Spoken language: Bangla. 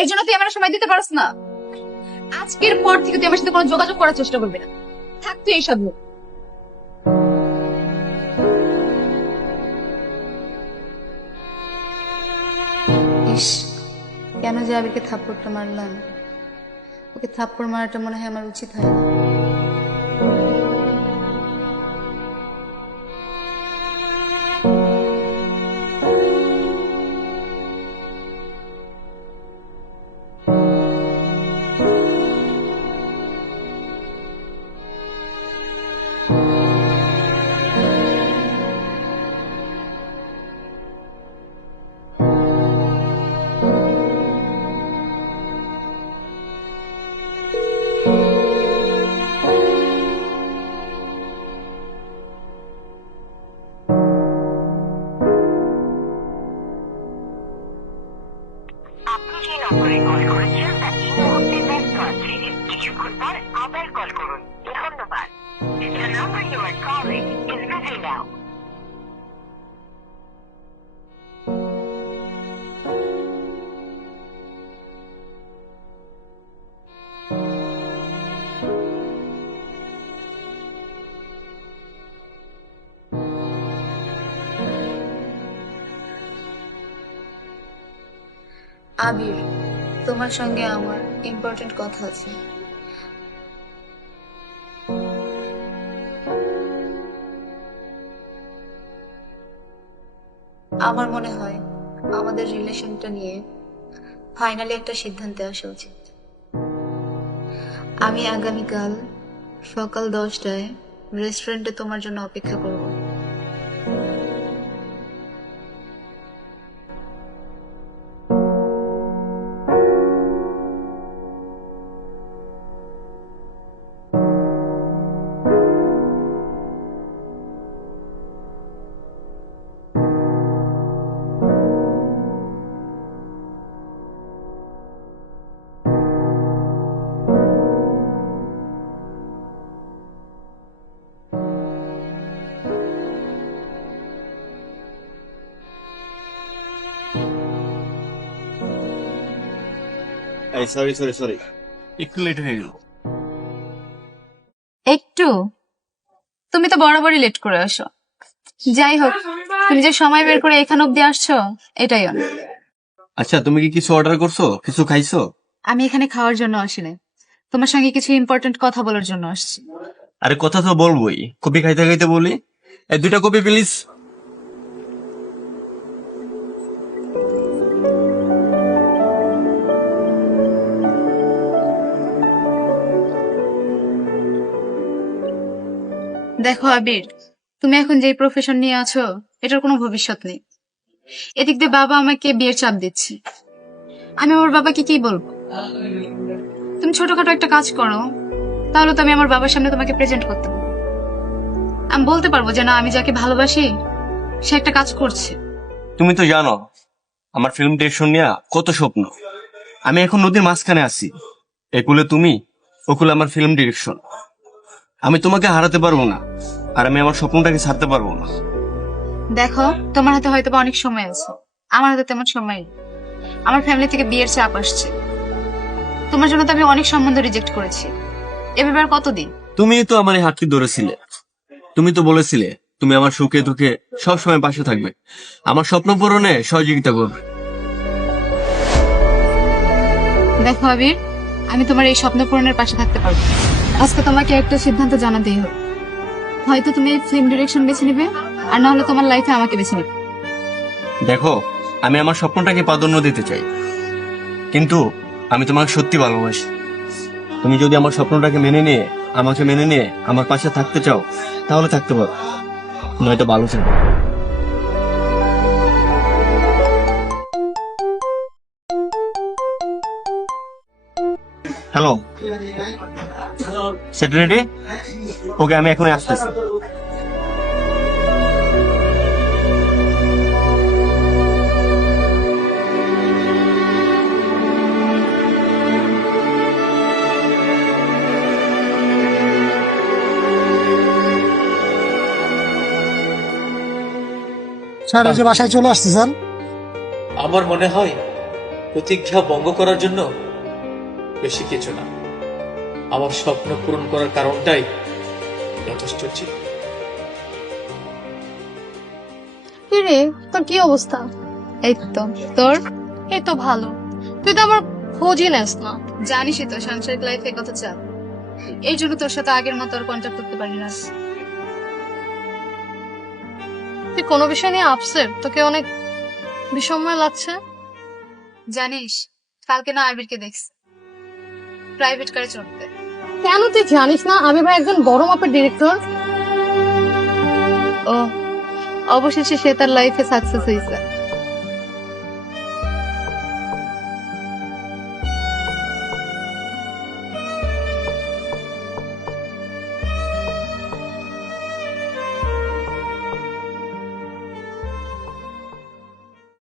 এর জন্য তুই আমার সময় দিতে পারছ না। আজকের পর থেকে তুই আমার সাথে কোনো যোগাযোগ করার চেষ্টা করবি না। থাক তুই এইসব নিয়ে। ইস, কেন যে আবিরকে থাপ্পড়টা মারলাম। ওকে থাপ্পড় মারাটা মনে হয় আমার উচিত হয় না। আপনি যে নম্বরে কল করেছেন তা এই মুহূর্তে ব্যস্ত আছে। কিছুক্ষণ পর আবার কল করুন। ধন্যবাদ। The number you are calling is busy now. আবির, তোমার সঙ্গে আমার ইম্পর্টেন্ট কথা আছে। আমার মনে হয় আমাদের রিলেশনটা নিয়ে ফাইনালি একটা সিদ্ধান্তে আসা উচিত। আমি আগামীকাল সকাল 10টায় রেস্টুরেন্টে তোমার জন্য অপেক্ষা করব। এই সরি সরি সরি, একটু লেট হয়ে গেল। একটু? তুমি তো বরাবরই লেট করে আসো। যাই হোক, তুমি যে সময় বের করে এখানে অব্দি আসছো এটাই অনেক। আচ্ছা, তুমি কি কিছু অর্ডার করছো, কিছু খাইছো? আমি এখানে খাওয়ার জন্য আসিনি, তোমার সঙ্গে কিছু ইম্পর্টেন্ট কথা বলার জন্য আসছি। আরে কথা তো বলবোই, কপি খাইতে খাইতে বলি। এই 2টা কপি প্লিজ। দেখো আবির, তুমি এখন যে প্রফেশন নিয়ে আছো এটার কোনো ভবিষ্যৎ নেই। এদিক দিয়ে বাবা আমাকে বিয়ের চাপ দিচ্ছে, আমি আমার বাবাকে কি বলবো? তুমি ছোটখাটো একটা কাজ করো, তাহলে তো আমি আমার বাবার সামনে তোমাকে প্রেজেন্ট করতে পারবো। আমি বলতে পারবো যে না, আমি যাকে ভালোবাসি সে একটা কাজ করছে। তুমি তো জানো আমার ফিল্ম ডিরেকশন নিয়ে কত স্বপ্ন। আমি এখন নদীর মাঝখানে আছি, একুলে তুমি, ওকুলে আমার ফিল্ম ডিরেকশন। আমি তোমাকে হারাতে পারবো না, আর আমি আমার স্বপ্নটাকে ছাড়তে পারবো না। দেখো, তোমার হাতে হয়তো বা অনেক সময় আছে, আমার হাতে তেমন সময় নেই। আমার ফ্যামিলি থেকে বিয়ের চাপ আসছে, তোমার জন্য তো আমি অনেক সম্বন্ধ রিজেক্ট করেছি। এভাবে আর কতদিন? তুমি তো আমার এই হাতকে ধরেছিলে, তুমি তো বলেছিলে তুমি আমার সুখে দুঃখে সবসময় পাশে থাকবে, আমার স্বপ্ন পূরণে সহযোগিতা করবে। দেখো আবির, আমি তোমার এই স্বপ্ন পূরণের পাশে থাকতে পারবো। আজকে তোমাকে একটা সিদ্ধান্ত জানাতেই হবে, হয়তো তুমি ফিল্ম ডিরেকশন বেছে নিবে, আর না হলে তোমার লাইফে আমাকে বেছে নিবে। দেখো, আমি আমার স্বপ্নটাকে প্রাধান্য দিতে চাই, কিন্তু আমি তোমাকে সত্যি ভালোবাসি। তুমি যদি আমার স্বপ্নটাকে আমাকে মেনে নিয়ে আমার পাশে থাকতে চাও, তাহলে থাকতে পারো, নয়তো ভালো থাকো। Hello, set ready? ওকে, আমি এখনই আসতেছি। স্যার, এই যে বাসায় চলে আসছে স্যার। আমার মনে হয় প্রতিজ্ঞা ভঙ্গ করার জন্য বেশি কিছু না, আমার স্বপ্ন পূরণ করার কারণটাই যথেষ্ট ছিল। কিরে, তোর কি অবস্থা? এই তো তোর। এই তো ভালো। তুই তো আমার খোঁজই নেস না। জানিসই তো সাংসারিক লাইফে কত চাপ, এই জন্য তোর সাথে আগের মতো আর কন্ট্যাক্ট করতে পারি না। তুই কোনো বিষয় নিয়ে আপসেট? তোকে অনেক বিষময় লাগছে। জানিস কালকে না আবিরকে দেখছি প্রাইভেট কারে চড়তে। কেন তুই জানিস না আবির ভাই একজন বড় মাপের ডিরেক্টর? ও অবশেষে সে তার লাইফে সাকসেস হয়েছে।